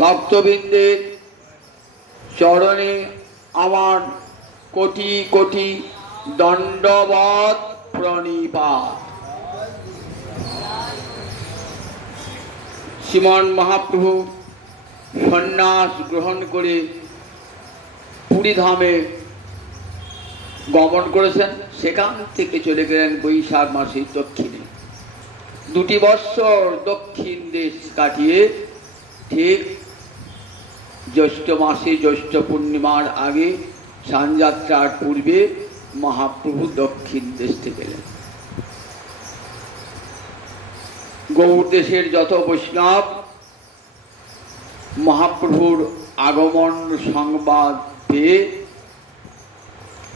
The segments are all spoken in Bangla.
ভক্তবৃন্দের চরণে আমার কোটি কোটি দণ্ডবৎ প্রণিপাত। শ্রীমন মহাপ্রভু সন্ন্যাস গ্রহণ করে পুরীধামে গমন করেছেন। সেখান থেকে চলে গেলেন বৈশাখ মাসের দক্ষিণে। 2 বৎসর দক্ষিণ দেশ কাটিয়ে ঠিক জ্যৈষ্ঠ মাসে জ্যৈষ্ঠ পূর্ণিমার আগে স্নানযাত্রার পূর্বে মহাপ্রভু দক্ষিণ দেশে গেলেন। গৌড় দেশের যত বৈষ্ণব মহাপ্রভুর আগমন সংবাদ পেয়ে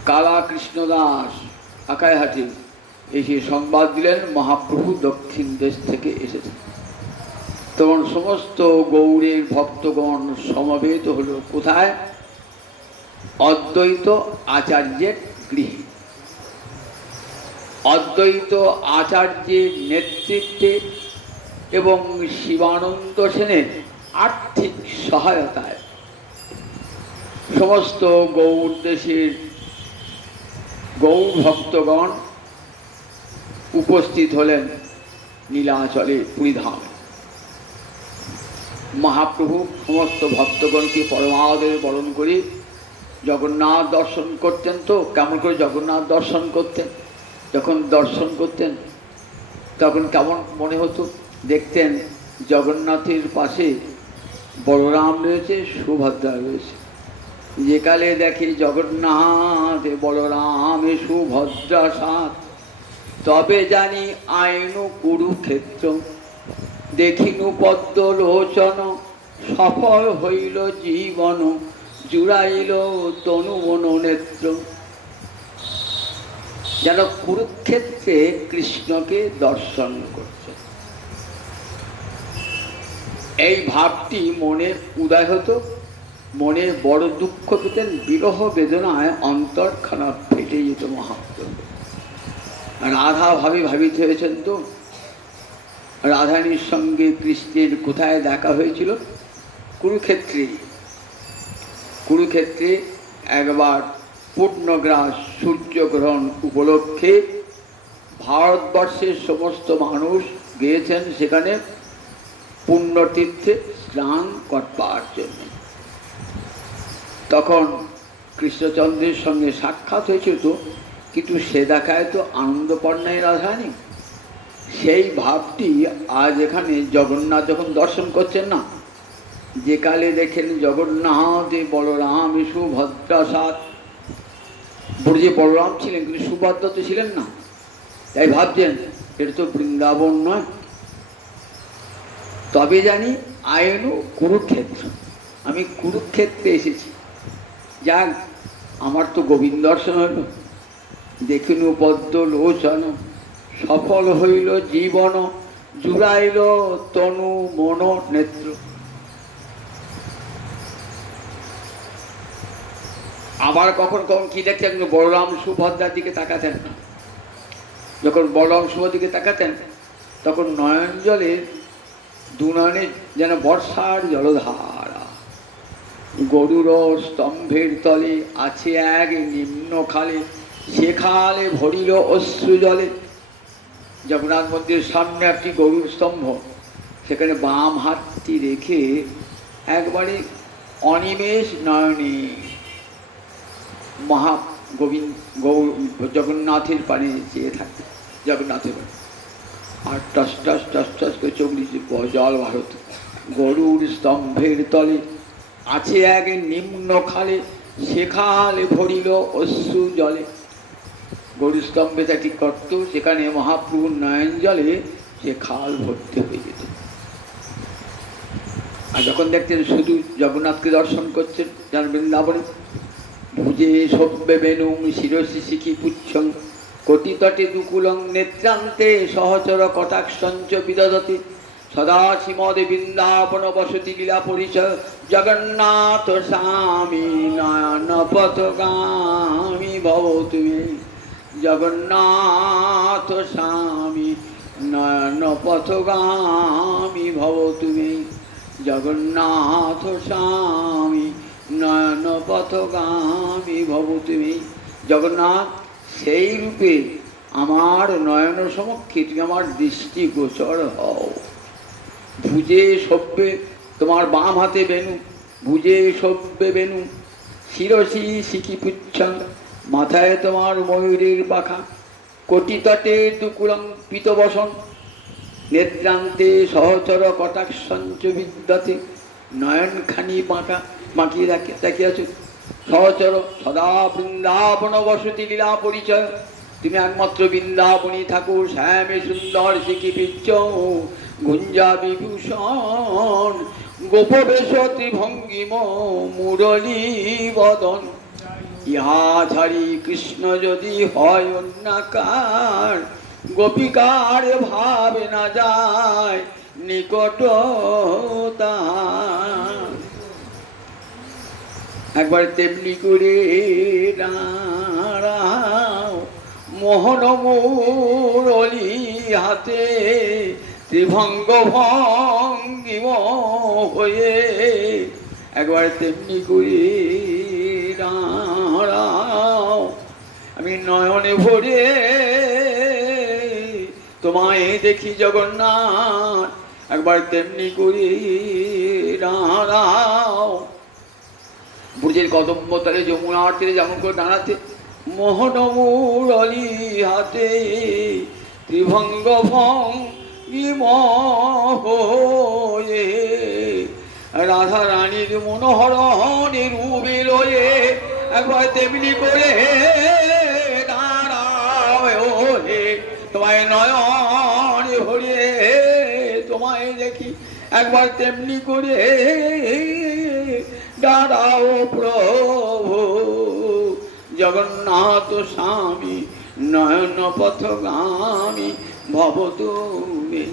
কালা কৃষ্ণদাস আকাইহাটে এসে সংবাদ দিলেন মহাপ্রভু দক্ষিণ দেশ থেকে এসেছেন। তখন সমস্ত গৌড়ের ভক্তগণ সমবেত হল কোথায়? অদ্বৈত আচার্যের গৃহে। অদ্বৈত আচার্যের নেতৃত্বে এবং শিবানন্দ সেনের আর্থিক সহায়তায় সমস্ত গৌড় দেশের গৌড় ভক্তগণ উপস্থিত হলেন নীলাচলে পুরীধামে। মহাপ্রভু সমস্ত ভক্তগণকে পরমাদরে বরণ করে জগন্নাথ দর্শন করতেন। তো কেমন করে জগন্নাথ দর্শন করতেন? যখন দর্শন করতেন তখন কেমন মনে হতো? দেখতেন জগন্নাথের পাশে বলরাম রয়েছে, সুভদ্রা রয়েছে। যেকালে দেখে জগন্নাথ বলরামে সুভদ্রা সাথ, তবে জানি আইনু কুরুক্ষেত্র, দেখিনু পদ্ম লোচন, সফল হইল জীবন, জুড়াইল তনু মন নেত্র। যেন কুরুক্ষেত্রে কৃষ্ণকে দর্শন করছে, এই ভাবটি মনে উদয় হতো। মনে বড় দুঃখ পেতেন, বিরহ বেদনায় অন্তরখানা ফেটে যেত মহাপ্রভু। রাধা ভাবিত হয়েছেন তো। রাধারানীর সঙ্গে কৃষ্ণের কোথায় দেখা হয়েছিল? কুরুক্ষেত্রে। কুরুক্ষেত্রে একবার পূর্ণগ্রাস সূর্যগ্রহণ উপলক্ষে ভারতবর্ষের সমস্ত মানুষ গিয়েছেন সেখানে পুণ্যতীর্থে স্নান করবার জন্য। তখন কৃষ্ণচন্দ্রের সঙ্গে সাক্ষাৎ হয়েছিল তো, কিন্তু সে দেখায় তো আনন্দপর্ণায় রাধারানী। সেই ভাবটি আজ এখানে জগন্নাথ যখন দর্শন করছেন না, যে কালে দেখেন জগন্নাথ বলরাম সুভদ্রা সাথ, ব্রজে বলরাম ছিলেন কিন্তু সুভদ্রা তো ছিলেন না। তাই ভাবছেন এটা তো বৃন্দাবন নয়। তবে জানি আইনু কুরুক্ষেত্র, আমি কুরুক্ষেত্রে এসেছি। যাক, আমার তো গোবিন্দ দর্শন হইল। দেখিনু পদ্ম লোচন, সফল হইল জীবন, জুড়াইল তনু মন নেত্র। আবার কখন কখন কি দেখছেন? বলরাম সুভদ্রার দিকে তাকাতেন না। যখন বলরাম সুভদ্রার দিকে তাকাতেন তখন নয়ন জলে দুনয়নে যেন বর্ষার জলধারা। গরুর স্তম্ভের তলে আছে এক নিম্ন খালে, সে খালে ভরিল অশ্রু জলে। জগন্নাথ মন্দিরের সামনে একটি গরুর স্তম্ভ, সেখানে বাম হাতটি রেখে একবারে অনিমেষ নয়নে জগন্নাথের পানে চেয়ে থাকে। জগন্নাথের পানে আর টস টস টস টস করে চল্লিশ জল ভারত। গরুর স্তম্ভের তলে আছে এক নিম্ন খালে, সে খালে ভরিল অশ্রু জলে। গরুর স্তম্ভে একটি গর্ত, সেখানে মহাপ্রভুর নয়ন জলে সে খাল ভর্তি হয়ে যেত। আর যখন দেখতেন শুধু জগন্নাথকে দর্শন করছেন যেন বৃন্দাবনে, ভুজে সভ্যে বেনুং শিরসি শিখি পুচ্ছং, কোটি তটে দুকুলং নেত্রান্তে সহচর কটাক্ষঞ্চ বিদধতি, সদা শ্রীমদে বৃন্দাবন বসতি লীলা পরিচয়, জগন্নাথ স্বামী নয়ন পথগামী ভব তুমি, জগন্নাথ স্বামী নয়ন পথগামী ভব তুমি। জগন্নাথ স্বামী নয়ন পথগামী ভব তুমি। জগন্নাথ, সেই রূপে আমার নয়ন সমক্ষে তুমি আমার দৃষ্টি গোচর হও। ভুজে শব্যে তোমার বাম হাতে বেনু, ভুজে শব্যে বেনু, শিরসি শিখি পুচ্ছং, মাথায় তোমার ময়ূরের পাখা, কোটি তটে দুকুলং পিতবসন, নেত্রান্তে সহচর কটাক্ষঞ্চ বিদ্যতে, নয়নখানি বাঁকা বাঁকিয়ে তাকিয়াছ। সহচর সদা বৃন্দাবন বসতি লীলা পরিচয়, তুমি একমাত্র বৃন্দাবনী ঠাকুর, শ্যামে সুন্দর শিখি পিচ্ছ গুঞ্জা বিভূষণ, গোপবেশ ত্রিভঙ্গিম মুরলী বদন। ইহা ছাড়ি কৃষ্ণ যদি হয় অন্যাকার, গোপিকার ভাবে না যায় নিকট তার। একবার তেমনি করে দাঁড়াও, মোহন মুরলী হাতে ত্রিভঙ্গ ভঙ্গিম হয়ে, একবার তেমনি করে দাঁড়াও, আমি নয়নে ভরে তোমায় দেখি জগন্নাথ, একবার তেমনি করে দাঁড়াও। ব্রজের কদম্ব তলে যমুনার তীরে যেমন করে দাঁড়াতে, মোহন মুরলী হাতে ত্রিভঙ্গ ভঙ্গিম হয়ে, রাধা রানীর মনোহরণের রূপে লয়ে, একবার তেমনি করে দাঁড়াও হে, তোমায় নয়নে ভরে তোমায় দেখি, একবার তেমনি করে দাঁড়াও প্রভু। জগন্নাথ স্বামী নয়ন পথগামী ভব তুমি।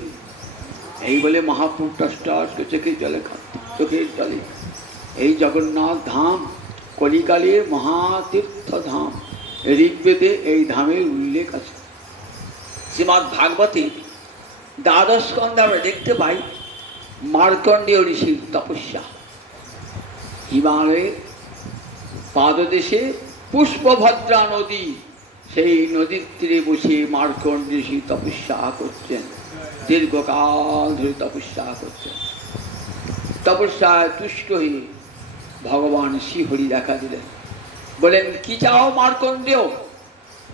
এই বলে মহাপ্রভু টসটস চোখের জলে খাচ্ছে, চোখের জলে। এই জগন্নাথ ধাম কলিকালের মহাতীর্থ ধাম, ঋগ্বেদে এই ধামের উল্লেখ আছে। শ্রীমদ্ ভাগবতে দ্বাদশ স্কন্ধে আমরা দেখতে পাই মার্কণ্ডেয় ঋষির তপস্যা। হিমালয়ের পাদদেশে পুষ্পভদ্রা নদী, সেই নদীর তীরে বসে মার্কণ্ড ঋষি তপস্যা করছেন, দীর্ঘকাল ধরে তপস্যা করছেন। তপস্যায় তুষ্ট হয়ে ভগবান শ্রীহরি দেখা দিলেন, বলেন কি চাও মার্কণ্ডেয়?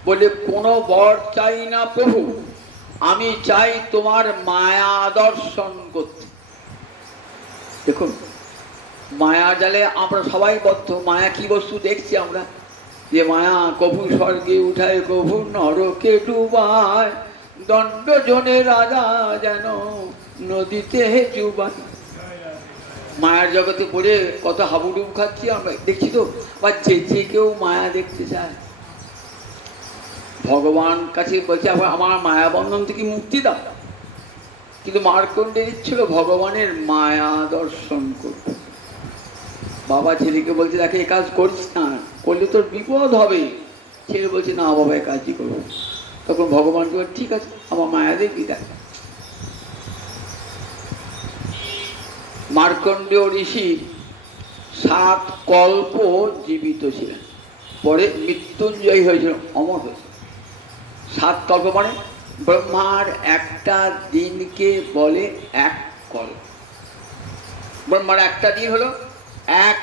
বলে কোনো বর চাই না প্রভু, আমি চাই তোমার মায়া দর্শন করতে। দেখুন, মায়া জালে আমরা সবাই বদ্ধ। মায়া কি বস্তু দেখছি আমরা, যে মায়া কভু স্বর্গে উঠায়, কভু নরকে ডুবায়, দণ্ড জনে রাজা যেন নদীতে চুবায়। মায়ার জগতে পড়ে কত হাবুডুব খাচ্ছি আমরা, দেখছি তো। বা যে কেউ মায়া দেখতে চায়, ভগবান কাছে বলছে আমার মায়া বন্ধন থেকে মুক্তি দাও। কিন্তু মার্কণ্ডের ইচ্ছিল ভগবানের মায়া দর্শন করতে। বাবা ছেলেকে বলছে দেখে এ কাজ করিস না, করলে তোর বিপদ হবে। ছেলে বলছে না বাবা এ কাজই করবো। তখন ভগবানকে বলে ঠিক আছে, আমার মায়া দেখবি দেখ। মার্কণ্ডেয় ঋষি 7 কল্প জীবিত ছিলেন, পরে মৃত্যুঞ্জয় হয়েছিল, অমর হয়েছিল। 7 কল্প মানে ব্রহ্মার একটা দিনকে বলে 1 কল্প। ব্রহ্মার একটা দিন হলো 1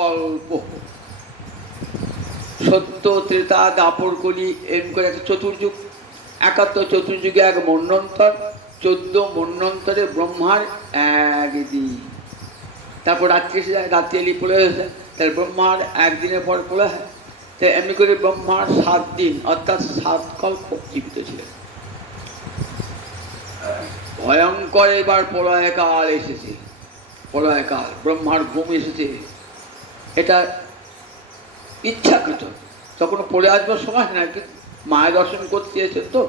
কল্প। সত্য, ত্রেতা, দাপর, কলি এরকম করে একটা চতুর্যুগ। 71 চতুর্যুগে 1 মন্বন্তর, 14 মন্বন্তরে ব্রহ্মার 1 দিন। তারপর রাত্রি এসে যায়, রাত্রি এলি প্রলয় হয়ে যায়, তাহলে ব্রহ্মার 1 দিনের পর প্রলয় হয়। তাই এমনি করে ব্রহ্মার 7 দিন অর্থাৎ 7 কল্প জীবিত ছিলেন। ভয়ঙ্কর এবার প্রলয়কাল এসেছে। প্রলয়কাল, ব্রহ্মার ঘুম এসেছে, এটা ইচ্ছাকৃত। তখন পড়ে আসবার সময় না, কিন্তু মায়া দর্শন করতে এসে তো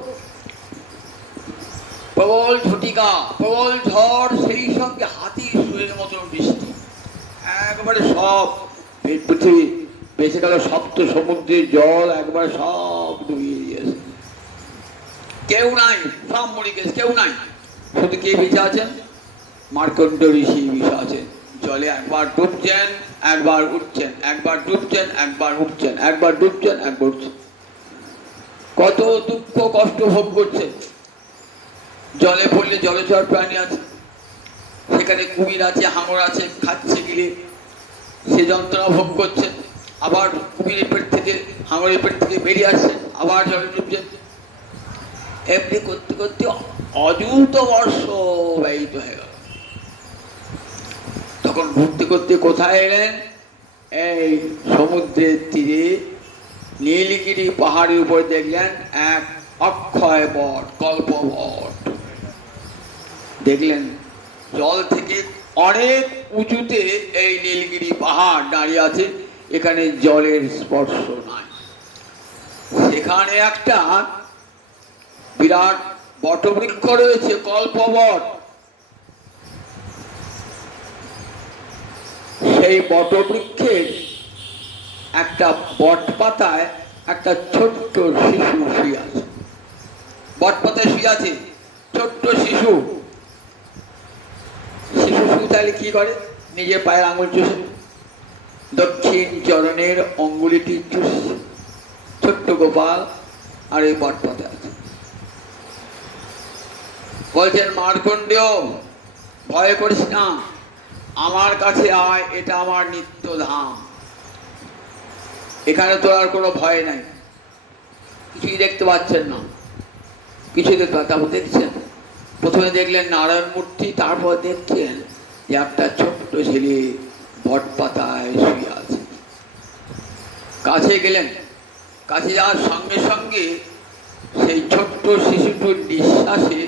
প্রবল ঝটিকা, প্রবল ঝড়, সেই সঙ্গে হাতির সুরের মতন বৃষ্টি। একবারে সব পৃথিবী বেঁচে গেল, সপ্ত সমুদ্রের জল একবার সব ডুবিয়ে দিয়েছে। কেউ নাই, সব মরে গেছে, কেউ নাই। শুধু কে বেঁচে আছেন? মার্কণ্ড ঋষি বিষয় আছেন, জলে একবার ডুবছেন একবার উঠছেন, একবার ডুবছেন একবার উঠছেন, একবার ডুবছেন একবার উঠছেন, কত দুঃখ কষ্ট ভোগ করছেন। জলে পড়লে জলচর প্রাণী আছে, সেখানে কুমির আছে, হাঙর আছে, খাচ্ছে গিলে সে যন্ত্রণা ভোগ করছেন, আবার কুমিরের পেট থেকে হাঙরের পেট থেকে বেরিয়ে আসছেন, আবার জলে ডুবছেন। এমনি করতে করতে অযুত বর্ষ ব্যয়িত হয়ে গেল। তখন ঘুরতে করতে কোথায় এলেন? এই সমুদ্রের তীরে নীলগিরি পাহাড়ের উপর দেখলেন এক অক্ষয় বট, কল্প বট দেখলেন। জল থেকে অনেক উঁচুতে এই নীলগিরি পাহাড় দাঁড়িয়ে আছে, এখানে জলের স্পর্শ নাই। সেখানে একটা বিরাট বটবৃক্ষ রয়েছে, কল্পবট। সেই বটবৃক্ষের একটা বট পাতায় একটা ছোট্ট শিশু শুয়ে আছে। বট পাতায় শুয়ে আছে ছোট্ট শিশু। শিশু তাহলে কি করে? নিজের পায়ের আঙুল চুষে, দক্ষিণ চরণের অঙ্গুলিটি চুষছে। ছোট্ট গোপাল আর এই বট পাতায় আছে। বলছেন, মার্কণ্ডেয় ভয় করিস না, আমার কাছে আয়, এটা আমার নিত্য ধাম, এখানে তো আর কোনো ভয় নাই। কিছুই দেখতে পাচ্ছেন না, কিছুই দেখতে পাচ্ছেন। তারপর দেখছেন, প্রথমে দেখলেন নারায়ণ মূর্তি, তারপর দেখছেন যে একটা ছোট্ট ছেলে বট পাতায় শুয়ে আছে। কাছে গেলেন, কাছে যাওয়ার সঙ্গে সঙ্গে সেই ছোট্ট শিশুটির নিঃশ্বাসে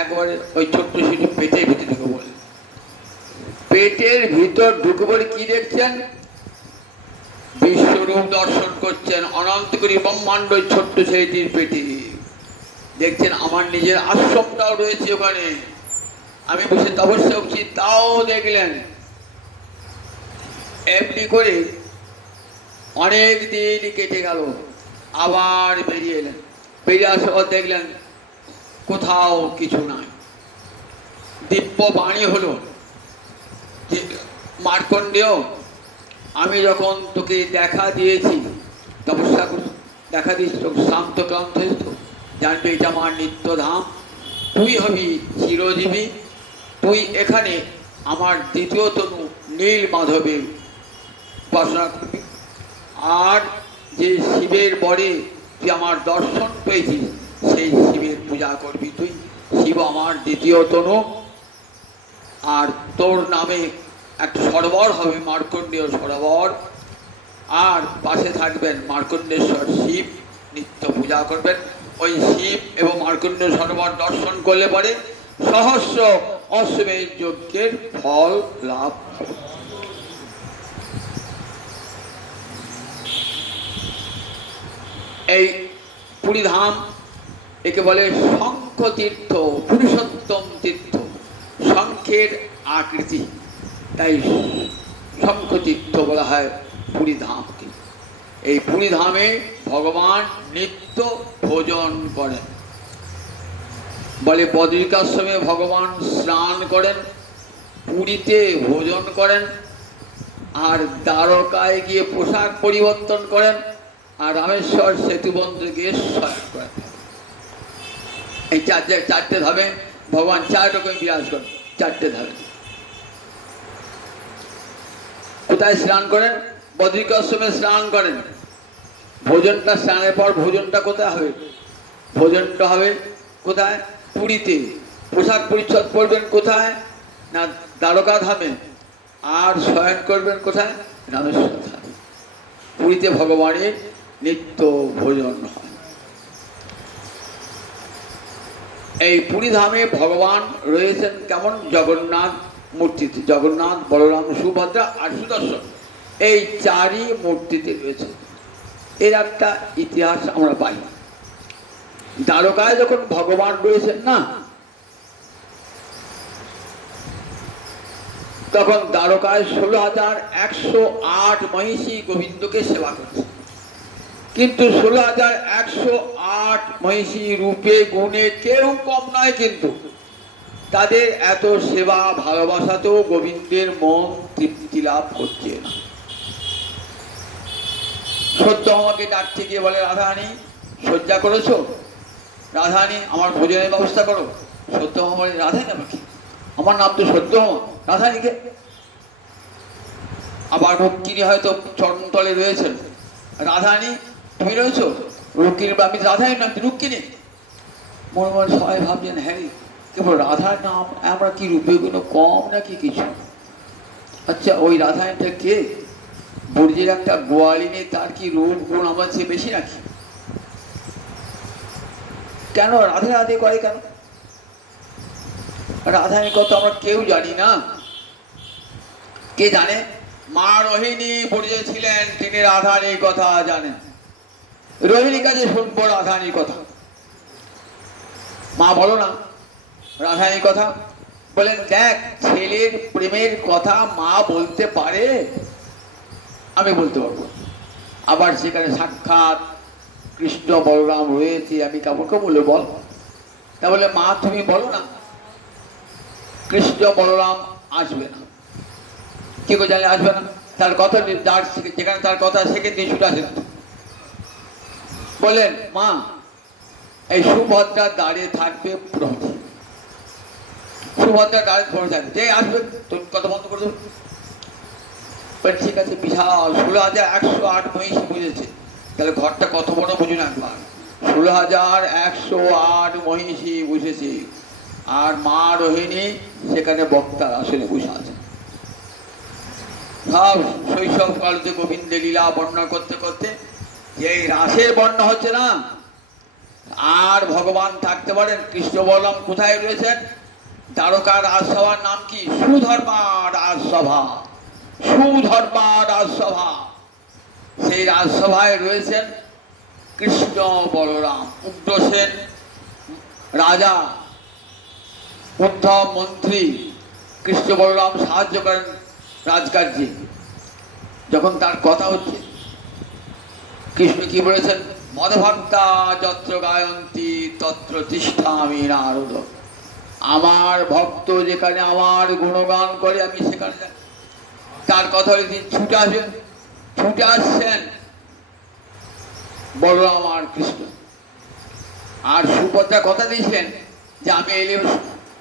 একবারে ওই ছোট্ট শিশু পেটের ভিতরে ঢুকে পড়লেন। পেটের ভিতর ঢুকে পড়ে কি দেখছেন? বিশ্বরূপ দর্শন করছেন, অনন্ত কোটি ব্রহ্মাণ্ড ছোট্ট ছেলেটির পেটে। দেখছেন আমার নিজের আশ্রমটাও রয়েছে ওখানে, আমি বসে তপস্যা করছি, তাও দেখলেন। এমনি করে অনেক দিন কেটে গেল, আবার বেরিয়ে এলেন। বেরিয়ে আসার পর দেখলেন কোথাও কিছু নাই। দিব্য বাণী হলো যে, মার্কণ্ডেয়, আমি যখন তোকে দেখা দিয়েছি, তপস্যা দেখা দিয়েছি, তোকে শান্ত ক্লান্ত হয়েছ, জানবে এটা আমার নিত্য ধাম, তুই হবি চিরজীবী, তুই এখানে আমার দ্বিতীয় তনু নীল মাধবের উপাসনা করবি। আর যে শিবের বরে তুই আমার দর্শন পেয়েছিস, সেই শিবের পূজা করবি তুই। শিব আমার দ্বিতীয় তনু, আর তোর নামে একটা সরোবর হবে, মার্কণ্ডেয় সরোবর, আর পাশে থাকবেন মার্কণ্ডেশ্বর শিব, নিত্য পূজা করবেন। ওই শিব এবং মার্কণ্ডেয় সরোবর দর্শন করলে পরে সহস্র অশ্বমেধ যজ্ঞের ফল লাভ হবে। এই পুরীধাম, একে বলে শঙ্খ তীর্থ, পুরুষোত্তম তীর্থ, শঙ্খের আকৃতি, তাই শঙ্খ তীর্থ বলা হয় পুরীধামকে। এই পুরীধামে ভগবান নিত্য ভোজন করেন। বলে বদ্রিকাশ্রমে ভগবান স্নান করেন, পুরীতে ভোজন করেন, আর দ্বারকায় গিয়ে পোশাক পরিবর্তন করেন, আর রামেশ্বর সেতুবন্ধে গিয়ে শয়ন করেন। এই চারটে ধামে ভগবান চার রকম বিরাজ করেন, চারটে ধামে। কোথায় স্নান করেন? বদ্রিকাশ্রমে স্নান করেন। ভোজনটা, স্নানের পর ভোজনটা কোথায় হবে? ভোজনটা হবে কোথায়? পুরীতে। পোশাক পরিচ্ছদ পরবেন কোথায়? না দ্বারকা ধামে। আর শয়ন করবেন কোথায়? রামেশ্বর ধামে। পুরীতে ভগবানের নিত্য ভোজন হয়। এই পুরী ধামে ভগবান রয়েছেন কেমন? জগন্নাথ মূর্তিতে, জগন্নাথ, বলরাম, সুভদ্রা আর সুদর্শন, এই চারই মূর্তিতে রয়েছে। এর একটা ইতিহাস আমরা পাই। দ্বারকায় যখন ভগবান রয়েছেন না, তখন দ্বারকায় 16,108 মহিষী গোবিন্দকে সেবা করছে। কিন্তু 16,108 মহিষী রূপে গুণে কেউ কম নয়, কিন্তু তাদের এত সেবা ভালোবাসাতেও গোবিন্দের মন তৃপ্তি লাভ করছে না। সত্যভামাকে ডাকতে গিয়ে বলে, রাধারানী শয্যা করেছো? রাধারানী আমার ভোজনের ব্যবস্থা করো। সত্যভামা বলে, রাধারানী আমাকে, আমার নাম তো সত্যভামা, রাধারানীকে? আবার রুক্মিণী হয়তো চরণতলে রয়েছেন, রাধারানী তুমি রয়েছো? রুক্মিণী, আমি রাধারানীর নাম রুক্মিণী। মনে মনে সবাই ভাবছেন, হ্যাঁ কেবল রাধার নাম, আমরা কি রূপে কোনো কম নাকি কিছু? আচ্ছা ওই রাধারানীটা কে? বর্জির একটা গোয়ালিনী, তার কি রূপ গুণ আমার চেয়ে বেশি নাকি? কেন রাধে রাধে করে কেন? রাধারানীর কথা আমরা কেউ জানি না। কে জানে? মা রোহিণী বর্জে ছিলেন, তিনি রাধারানীর কথা জানেন। রোহিণীর কাছে শুনবো রাধারানীর কথা। মা বলো না রাধারানীর কথা। বলেন, দেখ ছেলের প্রেমের কথা মা বলতে পারে, আমি বলতে পারবো। আবার সেখানে সাক্ষাৎ কৃষ্ণ বলরাম রয়েছে, আমি কাপড়কে বলে বল। তা বলে, মা তুমি বলো না কৃষ্ণ বলরাম আসবে না। কি করে জানলে আসবে না? তার কথা যেখানে তার কথা সেখানে দিয়ে ছুটে আসে না। বলেন, মা এই সুভদ্রা দাঁড়িয়ে থাকবে প্রভু, সুভদ্রা দাঁড়িয়ে পড়ে থাকবে, যে আসবে তুমি কথা বন্ধ করে দেবে। ঠিক আছে, বিশাল 16,108 মহিষী বুঝেছে, তাহলে ঘরটা কত বড় বুঝুন একবার। 16,108 মহিষী বুঝেছে, আর মা রোহিণী সেখানে বক্তার আসনে বসে আছে। সব শৈশব কালতে গোবিন্দের লীলা বর্ণনা করতে করতে এই রাসের বর্ণনা হচ্ছে না, আর ভগবান থাকতে পারেন। কৃষ্ণ বলরাম কোথায় রয়েছেন? দ্বারকার রাজসভার নাম কি? সুধর্মা রাজসভা, সুধর্মা রাজসভা। সেই রাজসভায় রয়েছেন কৃষ্ণ বলরাম। উগ্রসেন রাজা, উদ্ধব মন্ত্রী, কৃষ্ণ বলরাম সাহায্য করেন রাজকার্যে। যখন তার কথা হচ্ছে, কৃষ্ণ কি বলেছেন? মদভক্তা যত্র গায়ন্তী তত্র তিষ্ঠামি নারদ। আমার ভক্ত যেখানে আমার গুণগান করে আমি সেখানে যাই। তার কথা হলে তিনি ছুটে আসবেন, ছুটে আসছেন বলরাম আর কৃষ্ণ। আর সুভদ্রা কথা দিয়েছিলেন যে আমি এলে,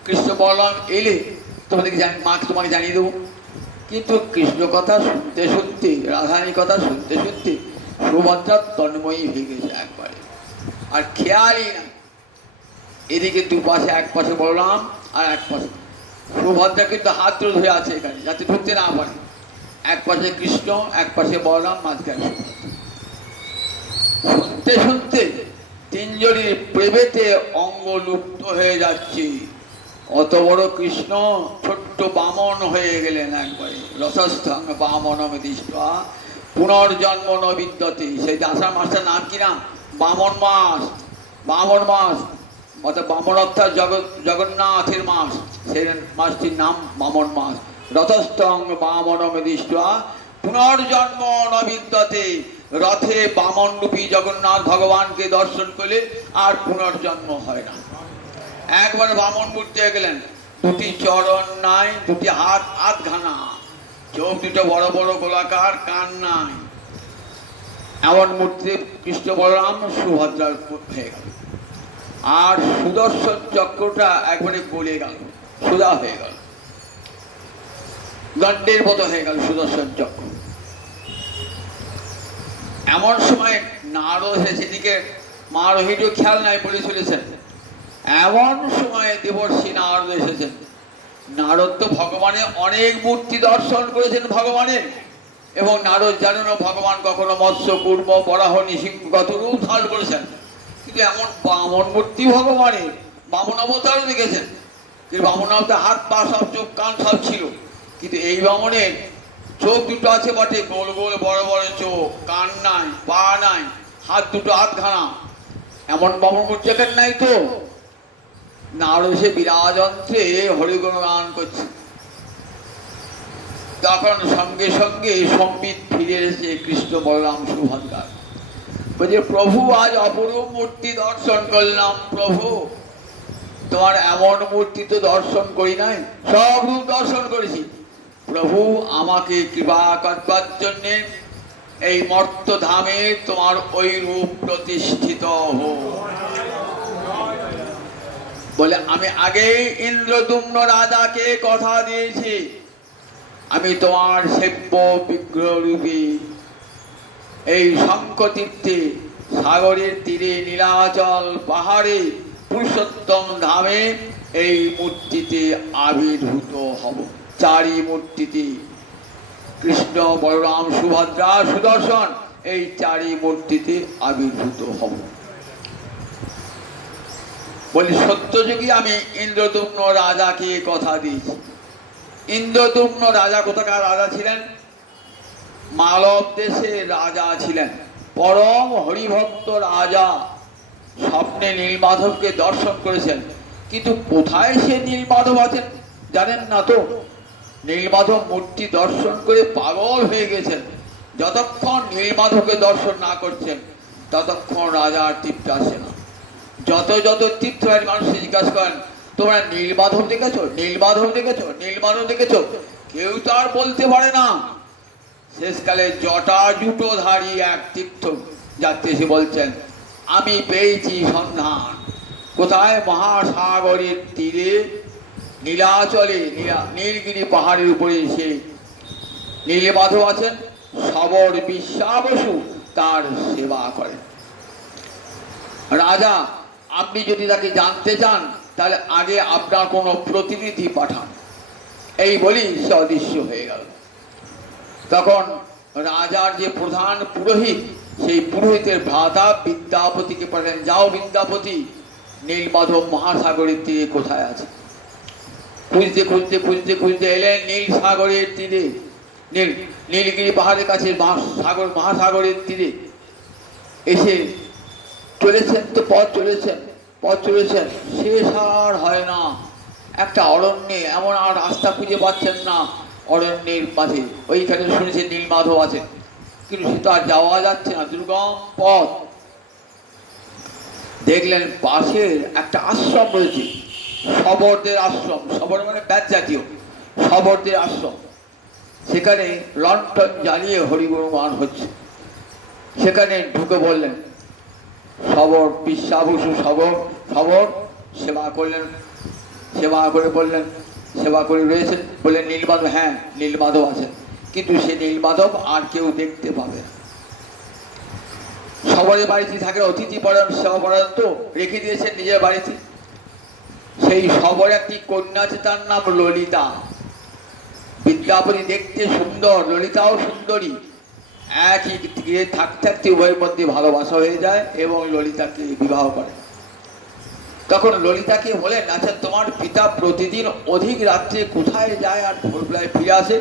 কৃষ্ণ বলরাম এলে তোমাদেরকে মাকে তোমাকে জানিয়ে দেবো। কিন্তু কৃষ্ণ কথা শুনতে শুনতে, রাধারানীর কথা শুনতে শুনতে সুভদ্রা তন্ময়ী হয়ে গেছে একবারে, আর খেয়ালই না। এদিকে দুপাশে, এক পাশে বলরাম আর এক পাশে সুভদ্রা, কিন্তু হাত ধরে আছে এখানে যাতে ঢুকতে না পারে। এক পাশে কৃষ্ণ, এক পাশে বলরাম, মাঝখানে শুনতে শুনতে তিনজনের প্রেমেতে অঙ্গ লুপ্ত হয়ে যাচ্ছে। অত বড় কৃষ্ণ ছোট্ট বামন হয়ে গেলেন একবারে। রসস্থং বামনম দৃষ্টা পুনর্জন্ম ন বিদ্যতে। সেই আষাঢ় মাসটার নাম কি নাম? বামন মাস। বামন মাস অর্থাৎ বামন অর্থাৎ জগন্নাথের মাস, সেই মাসটির নাম বামন মাস। রথস্থং বামনম দৃষ্টা পুনর্জন্ম ন বিদ্যতে। রথে বামন রূপী জগন্নাথ ভগবানকে দর্শন করলে আর পুনর্জন্ম হয় না। একবার বামন মূর্তি হয়ে গেলেন, দুটি চরণ নাই, দুটি হাত আধখানা, চোখ দুটো বড় বড় গোলাকার, কান নাই, এমন মূর্তি কৃষ্ণ বলরাম সুভদ্রার হয়ে গেল। আর সুদর্শন চক্রটা একবারে গলে গেল, সোজা হয়ে গেল, দণ্ডের মতো হয়ে গেল সুদর্শন চক্র। এমন সময় নারদ সেদিকে মা রোহিণীও খেয়াল নাই বলে চলেছেন। এমন সময় দেবর্ষী নারদ এসেছেন। নারদ তো ভগবানের অনেক মূর্তি দর্শন করেছেন ভগবানের, এবং নারদ জানেন ভগবান কখনো মৎস্য, কুর্ম, বরাহ, নৃসিংহ কত রূপ ধারণ করেছেন, কিন্তু এমন বামন মূর্তি ভগবানের, বামন অবতারও দেখেছেন। কিন্তু বামন অবতার হাত পা সব, চোখ কান সব ছিল, কিন্তু এই বামনের চোখ দুটো আছে বটে, গোল গোল বড় বড় চোখ, কান নাই, পা নাই, হাত দুটো আধখানা, এমন বামন মূর্তি এখানে নাই তো। নারদ সে বিরাজন্ত্রে হরিগুণ গান করছে। তখন সঙ্গে সঙ্গে সম্বিত ফিরে এসে কৃষ্ণ বলরাম সুভদ্রার বলছে, প্রভু আজ অপরূপ মূর্তি দর্শন করলাম। প্রভু তোমার এমন মূর্তি তো দর্শন করি নাই, সব রূপ দর্শন করেছি। প্রভু আমাকে কৃপা করবার জন্যে এই মর্ত ধামে তোমার ওই রূপ প্রতিষ্ঠিত হোক বলে আমি আগেই ইন্দ্রদুম্ন রাজাকে কথা দিয়েছি, আমি তোমার সেব্য বিগ্রহ রূপে এই শঙ্খতীর্থে, সাগরের তীরে, নীলাচল পাহাড়ে, পুরুষোত্তম ধামে এই মূর্তিতে আবির্ভূত হব। চারি মূর্তিতে কৃষ্ণ, বলরাম, সুভদ্রা, সুদর্শন, এই চারি মূর্তিতে আবির্ভূত হব বলে সত্যযুগী আমি ইন্দ্রদুম্ন রাজাকে কথা দিয়েছি। ইন্দ্রদুম্ন রাজা কোথাকার রাজা ছিলেন? মালব দেশের রাজা ছিলেন, পরম হরিভক্ত রাজা। স্বপ্নে নীলমাধবকে দর্শন করেছেন, কিন্তু কোথায় সে নীলমাধব আছেন জানেন না তো। নীলমাধব মূর্তি দর্শন করে পাগল হয়ে গেছেন। যতক্ষণ নীলমাধবকে দর্শন না করছেন ততক্ষণ রাজার তৃপ্তি আসে না। যত যত তীর্থবাড়ি মানুষ জিজ্ঞাসা করেন, তোমরা নীলমাধব দেখেছো, নীলমাধব দেখেছো, নীলমাধব দেখেছো, কেউ তো আর বলতে পারে না। শেষকালে জটা জুটোধারী এক তীর্থ যাত্রী এসে বলছেন, আমি পেয়েছি সন্ধান। কোথায়? মহাসাগরের তীরে নীলাচলে, নীলগিরি পাহাড়ের উপরে এসে নীলমাধব আছেন, সবর বিশ্বাবসু তার সেবা করেন। রাজা, আপনি যদি তাকে জানতে চান তাহলে আগে আপনার কোনো প্রতিনিধি পাঠান। এই বলি সে অদৃশ্য হয়ে গেল। তখন রাজার যে প্রধান পুরোহিত, সেই পুরোহিতের ভ্রাতা বিদ্যাপতিকে পাঠালেন, যাও বিদ্যাপতি, নীলমাধব মহাসাগরের তীরে কোথায় আছে। খুঁজতে খুঁজতে খুঁজতে খুঁজতে এলেন নীল সাগরের তীরে, নীলগিরি পাহাড়ের কাছে মহাসাগরের তীরে এসে চলেছেন তো পথ চলেছেন, শেষ আর হয় না। একটা অরণ্যে এমন আর রাস্তা খুঁজে পাচ্ছেন না, অরণ্যের মাঝে ওইখানে শুনেছেন নীলমাধব আছেন, কিন্তু সে তো আর যাওয়া যাচ্ছে না, দুর্গম পথ। দেখলেন পাশের একটা আশ্রম রয়েছে, শবরদের আশ্রম, শবর মানে ব্যাজ জাতীয়, শবরদের আশ্রম। সেখানে লণ্ঠন জ্বালিয়ে হরিগুণগান হচ্ছে। সেখানে ঢুকে বললেন, শবর বিশ্বাবসু শবর সেবা করলেন, সেবা করে বললেন, সেবা করে রয়েছেন। বললেন নীলমাধব, হ্যাঁ নীলমাধব আছেন, কিন্তু সে নীলমাধব আর কেউ দেখতে পাবে। শবরের বাড়িতে থাকে অতিথি পরায়ণ, সেবা পরায়ণ তো রেখে দিয়েছেন নিজের বাড়িতে। সেই শবর একটি কন্যা আছে, তার নাম ললিতা। বিদ্যাপতি দেখতে সুন্দর, ললিতাও সুন্দরী। একই দিকে থাকতে থাকতে উভয়ের মধ্যে ভালোবাসা হয়ে যায় এবং ললিতাকে বিবাহ করে। তখন ললিতাকে বলেন, আচ্ছা তোমার পিতা প্রতিদিন অধিক রাত্রে কোথায় যায় আর ভোরবেলায় ফিরে আসে?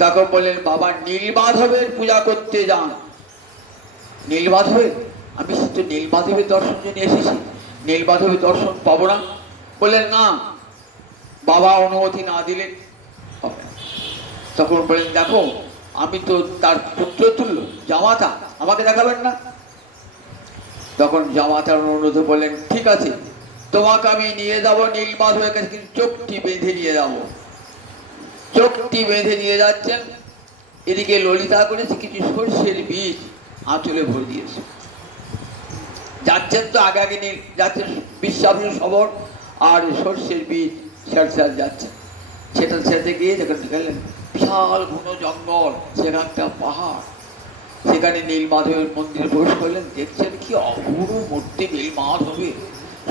তখন বললেন, বাবা নীলমাধবের পূজা করতে যান। নীলমাধবের? আমি তো নীলমাধবের দর্শন জন্য এসেছি, নীলমাধবের দর্শন পাবো না। বললেন না, বাবা অনুমতি না দিলেন হবে না। তখন বললেন, দেখো আমি তো তার পুত্র তুল্য, জামাতা, আমাকে দেখাবেন না? তখন জামাতার অনুরোধে বললেন, ঠিক আছে তোমাকে আমি নিয়ে যাবো নীলমাধবের কাছে, কিন্তু চোখটি বেঁধে নিয়ে যাবো। চোখটি বেঁধে নিয়ে যাচ্ছেন, এদিকে ললিতা করেছে কিছু সর্ষের বীজ আঁচলে ভরে দিয়েছে। যাচ্ছেন তো আগে আগে নিয়ে যাচ্ছেন, বিশ্বাবসু শবর আর সর্ষের বীজ ছেড়ে যাচ্ছেন। ছেড়ে গিয়ে যখন দেখলেন বিশাল ঘন জঙ্গল, সেখানে একটা পাহাড়, সেখানে নীলমাধবের মন্দিরে প্রবেশ করলেন। দেখছেন কি অপূর্ব মূর্তি নীলমাধবের,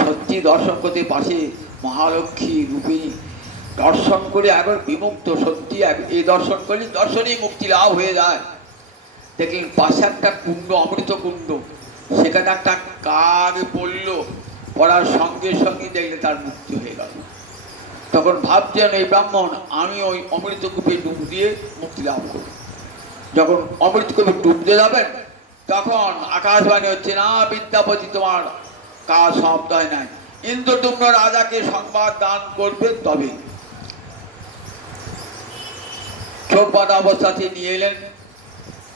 সত্যি দর্শন করতে পাশে মহালক্ষ্মী রূপিণী। দর্শন করে একবার বিমুক্ত, সত্যি এই দর্শন করলে দর্শনেই মুক্তি লাভ হয়ে যায়। দেখলেন পাশে একটা কুণ্ড, অমৃত কুণ্ড, সেখানে একটা কাক পড়ল, পড়ার সঙ্গে সঙ্গে দেখলে তার মুক্তি হয়ে গেল। তখন ভাবছেন এই ব্রাহ্মণ, আমি ওই অমৃতকূপে ডুব দিয়ে মুক্তি লাভ করব। যখন অমৃতকূপে ডুব দিয়ে যাবেন তখন আকাশবাণী হচ্ছে, না বিদ্যাপতি তোমার কাজ সমাপ্ত হয় নাই, ইন্দ্রদুম্ন রাজাকে সংবাদ দান করবে। তবে চোখ বাঁধা অবস্থাতে নিয়ে এলেন।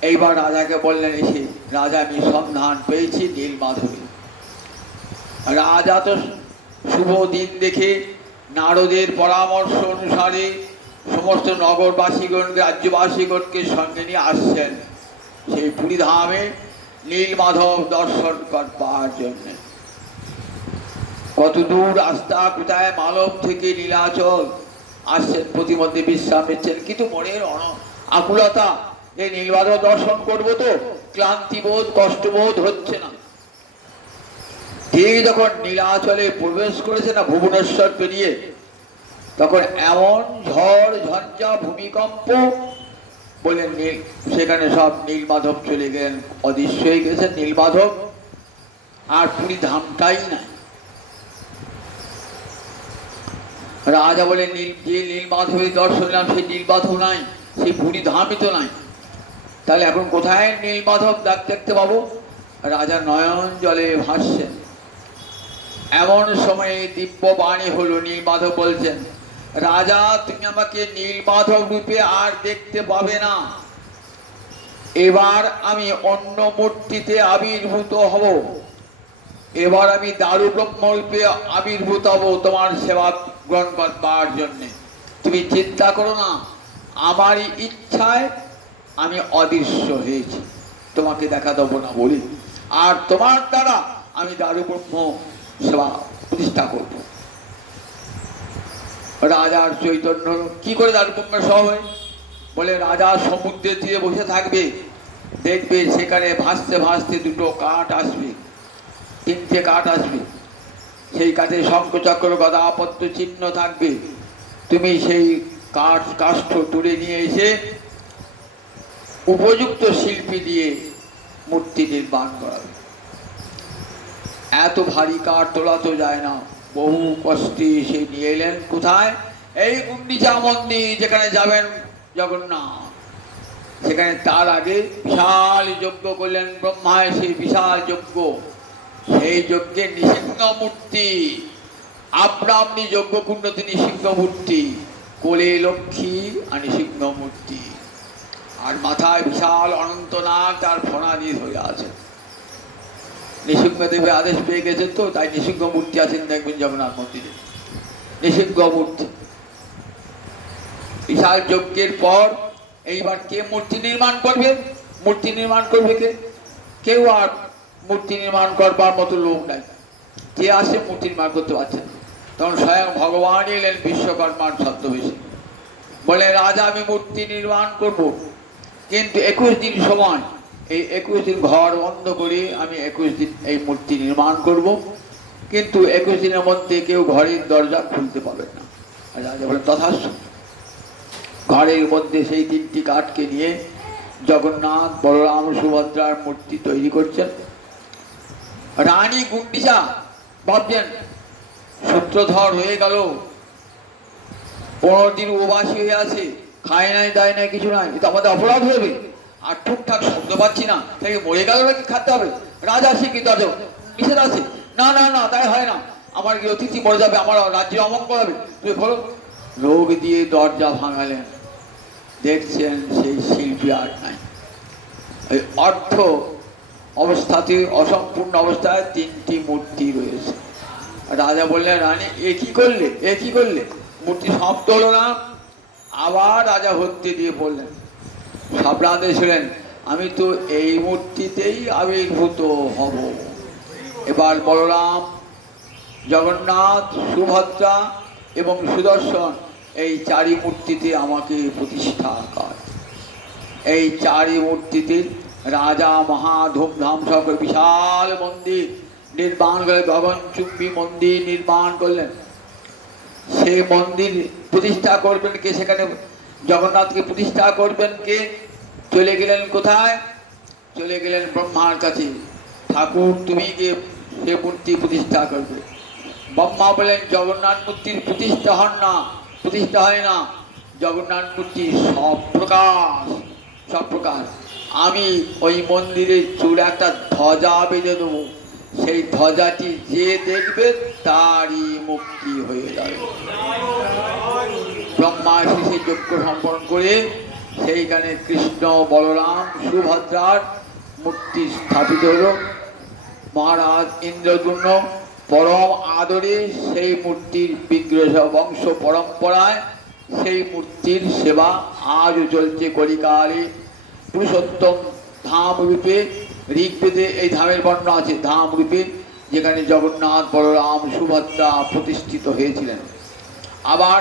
এইবার রাজাকে বললেন, এসে রাজা আমি সন্ধান পেয়েছি নীলমাধবের। রাজা তো শুভ দিন দেখে নারদের পরামর্শ অনুসারে সমস্ত নগরবাসীগণ রাজ্যবাসীগণকে সঙ্গে নিয়ে আসছেন সেই পুরীধামে নীলমাধব দর্শন করবার জন্যে। কত দূর রাস্তা, কোথায় মালব থেকে নীলাচল আসছেন, প্রতিমধ্যে বিশ্রাম নিচ্ছেন, কিন্তু মনের আকুলতা, এই নীলমাধব দর্শন করবো তো, ক্লান্তিবোধ কষ্টবোধ হচ্ছে না। ঠিক যখন নীলাচলে প্রবেশ করেছে না ভুবনেশ্বর পেরিয়ে, তখন এমন ঝড় ঝঞ্ঝা ভূমিকম্প বললেন সেখানে সব নীলমাধব চলে গেলেন, অদৃশ্য হয়ে গেছেন নীলমাধব, আর পুরী ধামটাই না। রাজা বলেন যে নীলমাধবের দর্শন নিলাম সেই নীলমাধব নাই, সেই পুরী ধামই তো নাই, তাহলে এখন কোথায় নীলমাধব দেখতে পাবো? রাজা নয়ন জলে ভাসছেন। এমন সময়ে দিব্য বাণী হলো, নীলমাধব বলছেন, রাজা তুমি আমাকে নীলমাধব রূপে আর দেখতে পাবে না, এবার আমি অন্য মূর্তিতে আবির্ভূত হব, এবার আমি দারু ব্রহ্মরূপে আবির্ভূত হব তোমার সেবা গ্রহণ করবার জন্যে। তুমি চিন্তা করো না, আমারই ইচ্ছায় আমি অদৃশ্য হয়েছি, তোমাকে দেখা দেবো না বলি, আর তোমার দ্বারা আমি দারু ব্রহ্ম সেবা প্রতিষ্ঠা করব। রাজার চৈতন্য কি করে দারু ব্রহ্মের সহ হয়? বলে রাজা সমুদ্রের তীরে বসে থাকবে, দেখবে সেখানে ভাসতে ভাসতে দুটো কাঠ আসবে, তিনটে কাঠ আসবে, সেই কাঠে শঙ্খচক্র গদা পদ্ম চিহ্ন থাকবে, তুমি সেই কাষ্ঠ তুলে নিয়ে এসে উপযুক্ত শিল্পী দিয়ে মূর্তি নির্মাণ করাবে। এত ভারী কাঠ তোলা তো যায় না, বহু কষ্টে সে নিয়ে এলেন। কোথায়? এই গুন্ডিচা মন্দির যেখানে যাবেন জগন্নাথ, সেখানে তার আগে বিশাল যজ্ঞ করলেন ব্রহ্মায়, সেই বিশাল যজ্ঞ, সেই যজ্ঞে নৃসিংহ মূর্তি, আপনি যজ্ঞ কুণ্ড তিনি সিংহ মূর্তি, কোলে লক্ষ্মী আর নৃসিংহ মূর্তি, আর মাথায় বিশাল অনন্তনাগ তার ফণা দিয়ে ধরে আছে। নৃসিংহদেবের আদেশ পেয়ে গেছেন তো, তাই নৃসিংহ মূর্তি আছেন দেখবেন জগন্নাথ মন্দিরে, নৃসিংহ মূর্তি। বিশাল যজ্ঞের পর এইবার কে মূর্তি নির্মাণ করবে? মূর্তি নির্মাণ করবে কে? কেউ আর মূর্তি নির্মাণ করবার মতো লোক নাই, যে আসে মূর্তি নির্মাণ করতে পারছেন। তখন স্বয়ং ভগবান এলেন বিশ্বকর্মার ছদ্মবেশে, বলে রাজা আমি মূর্তি নির্মাণ করব, কিন্তু 21 দিন সময়, এই 21 দিন ঘর বন্ধ করে আমি 21 দিন এই মূর্তি নির্মাণ করব, কিন্তু 21 দিনের মধ্যে কেউ ঘরের দরজা খুলতে পারবেন না। রাজা বলেন তথাস্তু। ঘরের মধ্যে সেই 3টি কাঠকে নিয়ে জগন্নাথ বলরাম সুভদ্রার মূর্তি তৈরি করছেন। রানী গুন্ডিচা ভাবছেন সূত্রধর হয়ে গেল, 15 দিন উপবাসী হয়ে আছে, খায় নাই দায় নাই কিছু নাই, এটা আমাদের অপরাধ হবে, আর ঠিকঠাক শব্দ পাচ্ছি না, তাই মরে গেল নাকি খাতে হবে। রাজা শিক্ষিত নিষেধ আছে, না না না তাই হয় না, আমার কি অতিথি মরে যাবে, আমার রাজ্যে অমঙ্গল হবে, তুমি বলো। রোগ দিয়ে দরজা ভাঙালেন, দেখছেন সেই শিল্পী আর নাই, এই অর্থ অবস্থাতে অসম্পূর্ণ অবস্থায় 3টি মূর্তি রয়েছে। রাজা বললেন রানী এ কি করলে, এ কি করলে, মূর্তি সমাপ্ত হলো না? আবার রাজা হত্যে দিয়ে বললেন, সাবরাদে ছিলেন, আমি তো এই মূর্তিতেই আবির্ভূত হব, এবার বলরাম জগন্নাথ সুভদ্রা এবং সুদর্শন এই 4ই মূর্তিতে আমাকে প্রতিষ্ঠা কর। এই 4ই মূর্তিতে রাজা মহা ধুমধাম সহ বিশাল মন্দির নির্মাণ করে, গগনচুম্বী মন্দির নির্মাণ করলেন। সেই মন্দির প্রতিষ্ঠা করবেন কে? সেখানে জগন্নাথকে প্রতিষ্ঠা করবেন কে? চলে গেলেন কোথায়? চলে গেলেন ব্রহ্মার কাছে, ঠাকুর তুমি গিয়ে সে মূর্তি প্রতিষ্ঠা করবে। ব্রহ্মা বলেন জগন্নাথ মূর্তির প্রতিষ্ঠা হন না, প্রতিষ্ঠা হয় না, জগন্নাথ মূর্তি সব প্রকাশ। আমি ওই মন্দিরের চূড়ে একটা ধ্বজা বেঁধে দেবো, সেই ধ্বজাটি যে দেখবে তারই মুক্তি হয়ে যাবে। ব্রহ্মা শেষে যজ্ঞ সম্পন্ন করে সেইখানে কৃষ্ণ বলরাম সুভদ্রার মূর্তি স্থাপিত হল। মহারাজ ইন্দ্রদ্যুম্ন পরম আদরে সেই মূর্তির বিগ্রহ বংশ পরম্পরায় সেই মূর্তির সেবা আজও চলছে কলিকালে। পুরুষোত্তম ধাম রূপে ঋগ্বেদে এই ধামের বর্ণনা আছে, ধাম রূপে, যেখানে জগন্নাথ বলরাম সুভদ্রা প্রতিষ্ঠিত হয়েছিলেন। আবার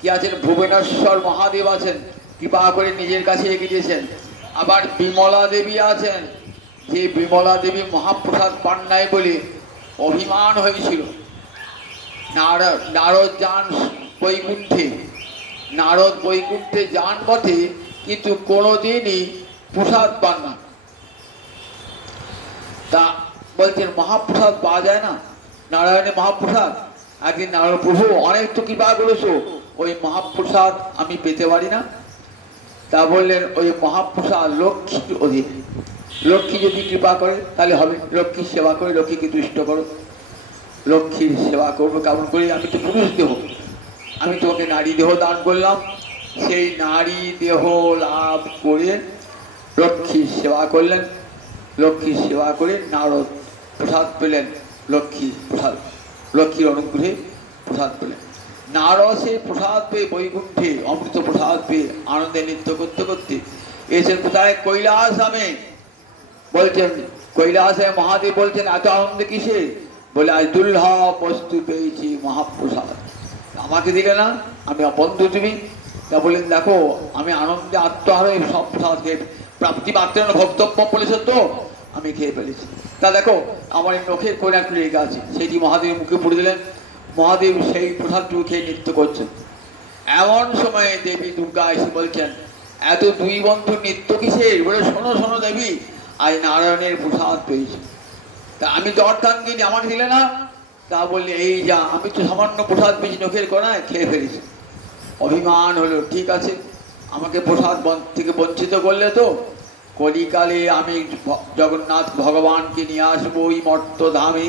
কি আছেন, ভুবনেশ্বর মহাদেব আছেন, কৃপা করে নিজের কাছে এগিয়ে দিয়েছেন। আবার বিমলা দেবী আছেন, যে বিমলা দেবী মহাপ্রসাদ পান নাই বলে অভিমান হয়েছিল। নারদ যান বৈকুণ্ঠে, নারদ বৈকুণ্ঠে যান বটে, কিন্তু কোনোদিনই প্রসাদ পান না। তা বলছেন মহাপ্রসাদ পাওয়া যায় না, নারায়ণের মহাপ্রসাদ। একদিন নারায়ণ প্রভু অনেক তো কৃপা করেছো, ওই মহাপ্রসাদ আমি পেতে পারি না। তা বললেন ওই মহাপ্রসাদ লক্ষ্মীর অধীন, লক্ষ্মী যদি কৃপা করে তাহলে হবে। লক্ষ্মীর সেবা করে লক্ষ্মীকে তুষ্ট করো। লক্ষ্মীর সেবা করবো কেমন করি? আমি তো পুরুষ দেহ, আমি তোমাকে নারী দেহ দান করলাম। সেই নারী দেহ লাভ করে লক্ষ্মীর সেবা করলেন। লক্ষ্মীর সেবা করে নারদ প্রসাদ পেলেন, লক্ষ্মীর প্রসাদ, লক্ষ্মীর অনুগ্রহে প্রসাদ পেলেন। নারদ সেই প্রসাদ পেয়ে বৈকুণ্ঠে অমৃত প্রসাদ পেয়ে আনন্দে নৃত্য করতে করতে এসে কোথায়? কৈলাসে। বলছেন কৈলাসে মহাদেব বলছেন এত আনন্দ কিসে? বলে আজ দুর্লভ বস্তু পেয়েছি মহাপ্রসাদ, আমাকে দিলে না, আমি বন্ধু তুমি। তা বললেন দেখো আমি আনন্দে আত্মহারে সব প্রসাদ খেয়ে প্রাপ্তি মাত্রেন ভক্তব্য বলেছে তো আমি খেয়ে ফেলেছি। তা দেখো আমার এই নখের কোনাকুলি লেগে আছে, সেটি মহাদেব মুখে পুড়ে দিলেন। মহাদেব সেই প্রসাদটুকু খেয়ে নৃত্য করছেন। এমন সময়ে দেবী দুর্গা এসে বলছেন এত দুই বন্ধু নৃত্য কিসের? বলে শোনো শোনো দেবী, আজ নারায়ণের প্রসাদ পেয়েছি। তা আমি তো অর্থাঙ্গিনী, আমার দিলে না। তা বললে এই যা, আমি তো সামান্য প্রসাদ পেয়েছি নখের কোনায়, খেয়ে ফেলেছি। অভিমান হলো, ঠিক আছে আমাকে প্রসাদ থেকে বঞ্চিত করলে তো, কলিকালে আমি জগন্নাথ ভগবানকে নিয়ে আসবো ওই মর্তধামে,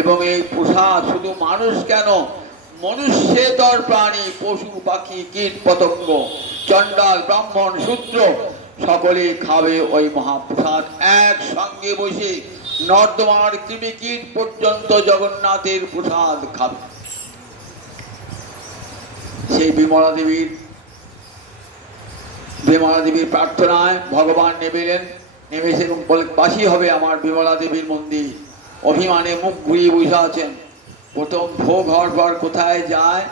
এবং এই প্রসাদ শুধু মানুষ কেন, মনুষ্যেতর প্রাণী, পশু পাখি কীট পতঙ্গ চণ্ডাল ব্রাহ্মণ শূদ্র সকলে খাবে ওই মহাপ্রসাদ। একসঙ্গে বসে নর্দমার কৃমি কীট পর্যন্ত জগন্নাথের প্রসাদ খাবে। সেই বিমলা দেবীর প্রার্থনায় ভগবান নেমেলেন, নেমে এসে বলে বাসি হবে আমার বিমলা দেবীর মন্দির। অভিমানে মুখ ঘুরিয়ে বসে আছেন। প্রথম ভোগ হওয়ার পর কোথায় যায়?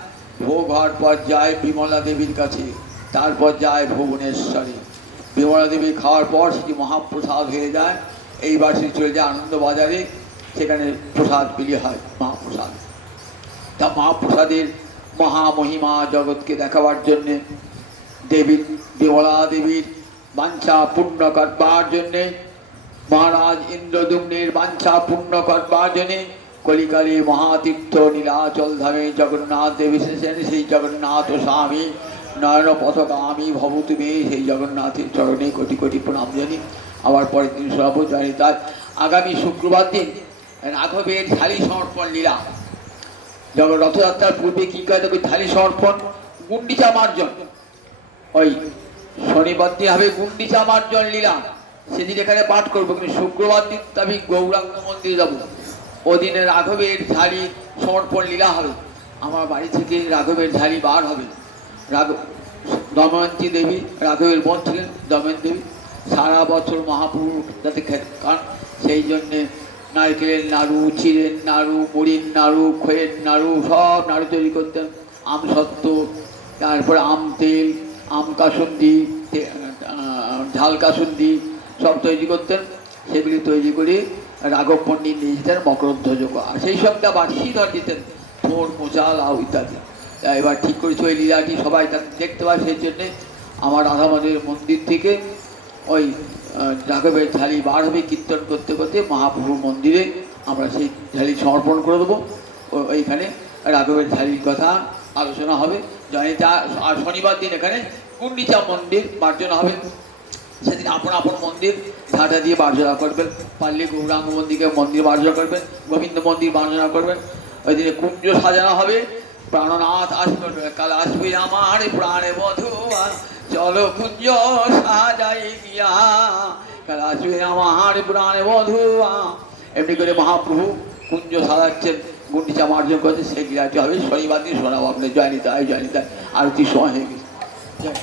ভোগ হওয়ার পর যায় বিমলা দেবীর কাছে, তারপর যায় ভুবনেশ্বরে। বিমলা দেবী খাওয়ার পর সেটি মহাপ্রসাদ হয়ে যায়। এইবার সে চলে যায় আনন্দবাজারে, সেখানে প্রসাদ বিলি হয় মহাপ্রসাদ। তা মহাপ্রসাদের মহামহিমা জগৎকে দেখাবার জন্যে বিমলা দেবীর বাঞ্ছা পূর্ণ করবার জন্যে, মহারাজ ইন্দ্রদুম্নের বাঞ্ছা পূর্ণ করবার জন্যে কলিকালে মহাতীর্থ নীলাচল ধামে জগন্নাথ দেব এসেছেন। সেই জগন্নাথ স্বামী নয়ন পথগামী ভবতুমে, সেই জগন্নাথের চরণে কোটি কোটি প্রণাম জানি। আবার পরের দিন সর্বজনী তার আগামী শুক্রবার দিন রাঘবের ঝালি সমর্পণ লীলা। যখন রথযাত্রার পূর্বে কি কয় দেখো ঝালি সমর্পণ, গুন্ডিচা মার্জন, ওই শনিবার দিন হবে গুন্ডিচা মার্জন লীলা, সেদিন এখানে পাঠ করবো। কিন্তু শুক্রবার দিন আমি গৌরাঙ্গ মন্দিরে যাবো, ওদিনে রাঘবের ঝালি সমর্পণ লীলা হবে। আমার বাড়ি থেকে রাঘবের ঝালি বার হবে। দময়ন্তী দেবী রাঘবের বোন ছিলেন, দময়ন্তী দেবী সারা বছর মহাপ্রভু যাতে খেত, কারণ সেই জন্যে নারকেলের নাড়ু, চিড়ের নাড়ু, মুড়ির নাড়ু, খয়ের নাড়ু, সব নাড়ু তৈরি করতেন। আম সত্ত্ব, তারপরে আম তেল, আম কাসুন্দি, ঝাল কাসুন্দি সব তৈরি করতেন। সেগুলি তৈরি করে রাঘব পণ্ডিত নিয়ে যেতেন মকরধ্বজ, আর সেই সবটা বাড়ি ধর যেতেন থোর, মোচা, লাউ ইত্যাদি। এবার ঠিক করেছি ওই লীলাটি সবাই দেখতে পায়। সেই জন্যে আমার রাধামাদের মন্দির থেকে ওই রাঘবের ঝালি বার হবে, কীর্তন করতে করতে মহাপ্রভুর মন্দিরে আমরা সেই ঝালি সমর্পণ করে দেবো। ওইখানে রাঘবের ঝালির কথা আলোচনা হবে। জয়িতা আর শনিবার দিন এখানে গুন্ডিচা মন্দির মার্জনা হবে। সেদিন আপন আপন মন্দির ঝাঁটা দিয়ে মার্জনা করবেন। পারলে গৌরাঙ্গ মন্দিরকে মন্দির মার্জনা করবেন, গোবিন্দ মন্দির মার্জনা করবেন। ওই দিনে কুঞ্জ সাজানো হবে। প্রাণনাথ আসবে, কাল আসবে আমার প্রাণে বধুয়া, চলো কুঞ্জ সাজাই গিয়া, কাল আসবে আমার প্রাণে বধুয়া। এমনি করে মহাপ্রভু কুঞ্জ সাজাচ্ছেন, গুন্ডিচা মার্জন করছে, সেই ক্রিয়াটি হবে শনিবার দিন শোনাবো আপনার। জয় নিতাই, জয় নিতাই। আরতির সময় হয়ে গেছে। জয়।